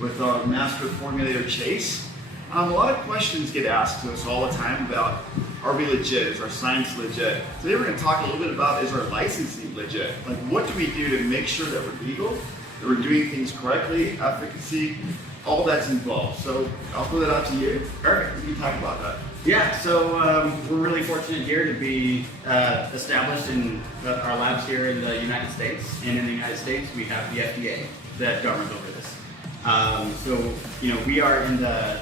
with our master formulator Chase. A lot of questions get asked to us all the time about, are we legit? Is our science legit? Today we're going to talk a little bit about, is our licensing legit? Like, what do we do to make sure that we're legal, that we're doing things correctly, efficacy, all that's involved. So I'll throw that out to you. Perfect. You can talk about that. Yeah, so we're really fortunate here to be established in our labs here in the United States. And in the United States, we have the FDA that governs over this. So, we are in the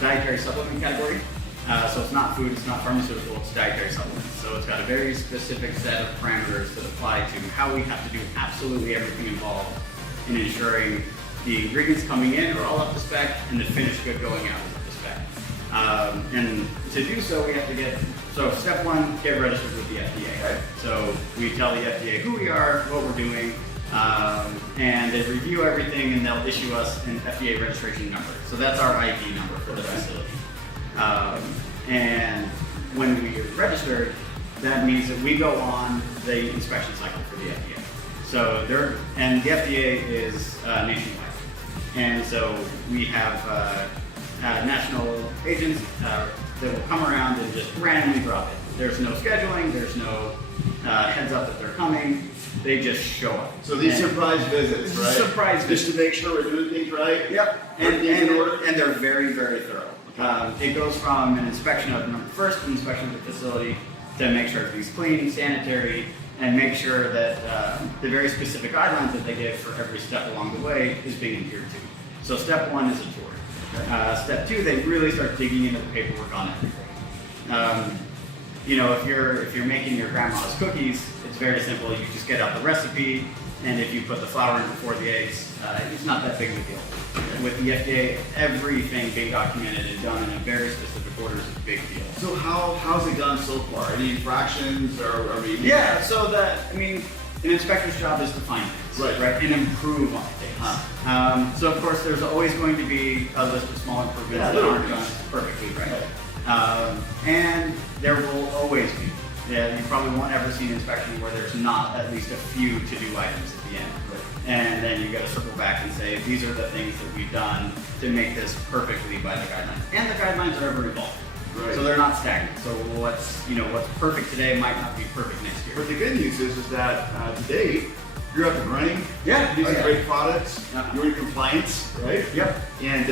dietary supplement category. So it's not food, it's not pharmaceutical, it's dietary supplements. So it's got a very specific set of parameters that apply to how we have to do absolutely everything involved in ensuring the ingredients coming in are all up to spec and the finished good going out is up to spec. And to do so, we have to so step one, get registered with the FDA. Right? So we tell the FDA who we are, what we're doing, and they review everything and they'll issue us an FDA registration number. So that's our ID number for the facility. And when we are registered, that means that we go on the inspection cycle for the FDA. So and the FDA is nationwide. And so we have national agents that will come around and just randomly drop it. There's no scheduling, there's no heads up that they're coming. They just show up. So these surprise visits, right? Surprise visits. Just to make sure we're doing things right? Yep. And they're very, very thorough. It goes from an inspection of first inspection of the facility to make sure everything's clean, sanitary, and make sure that the very specific guidelines that they give for every step along the way is being adhered to. So step one is a tour. Step two, they really start digging into the paperwork on everything. If you're making your grandma's cookies, it's very simple. You just get out the recipe, and if you put the flour in before the eggs, it's not that big of a deal. With the FDA, everything being documented and done in a very specific order is a big deal. So how's it gone so far? Any infractions or are we? Yeah, so an inspector's job is to find things, right? And improve on things. So of course, there's always going to be a list of small improvements that aren't done perfectly right. And there will always be. Yeah, you probably won't ever see an inspection where there's not at least a few to-do items at the end. And then you got to circle back and say, these are the things that we've done to make this perfectly by the guidelines. And the guidelines are ever evolving. Right. So they're not stagnant. So what's perfect today might not be perfect next year. But the good news is that today, you're up and running. Yeah. Using great products. You're in compliance, right? Yep. And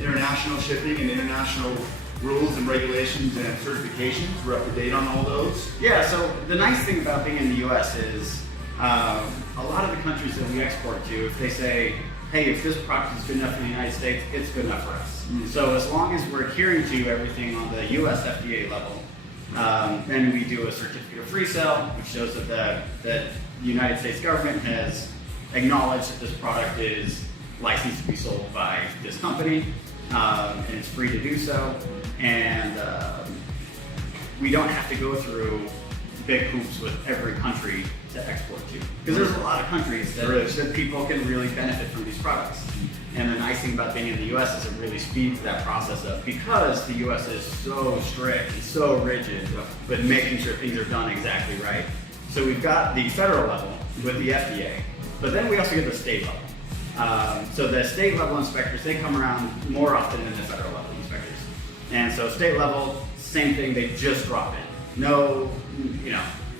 international shipping and international rules and regulations and certifications, we're up to date on all those. Yeah, so the nice thing about being in the US is a lot of the countries that we export to, if they say, hey, if this product is good enough in the United States, it's good enough for us. Mm-hmm. So as long as we're adhering to everything on the US FDA level, then we do a certificate of free sale, which shows that the United States government has acknowledged that this product is licensed to be sold by this company, and it's free to do so. And we don't have to go through big hoops with every country to export to. Because there's a lot of countries that people can really benefit from these products. And the nice thing about being in the US is it really speeds that process up because the US is so strict and so rigid with making sure things are done exactly right. So we've got the federal level with the FDA, but then we also get the state level. So the state level inspectors, they come around more often than the federal level inspectors. And so state level, same thing, they just drop in. No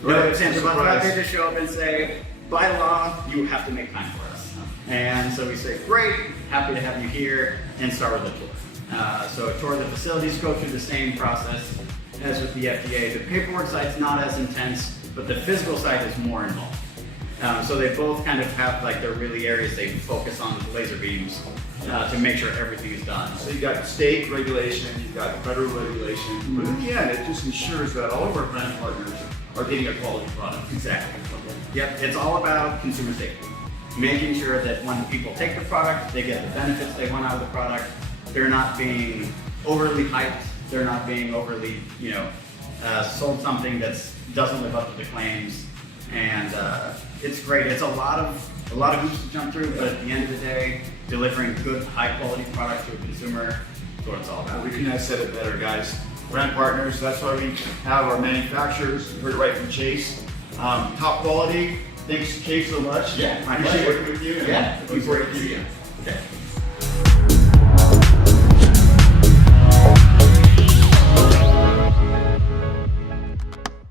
ifs, ands, or buts. They just show up and say, by law, you have to make time for us. And so we say, great, happy to have you here, and start with a tour. So a tour of the facilities, go through the same process as with the FDA. The paperwork side's not as intense, but the physical side is more involved. So they both kind of have their really areas they focus on with laser beams to make sure everything is done. So you've got state regulation, you've got federal regulation, but in the end, it just ensures that all of our brand partners are getting a quality product. Exactly. Yep, it's all about consumer safety. Making sure that when people take the product, they get the benefits they want out of the product. They're not being overly hyped. They're not being overly, sold something that doesn't live up to the claims. And it's great. It's a lot of hoops to jump through, but at the end of the day, delivering good, high-quality product to a consumer is what it's all about. We couldn't have said it better, guys. Brand partners, that's why we have our manufacturers. You heard it right from Chase. Top quality. Thanks, Chase, so much. Yeah, I appreciate working with you. Yeah, looking forward to see you.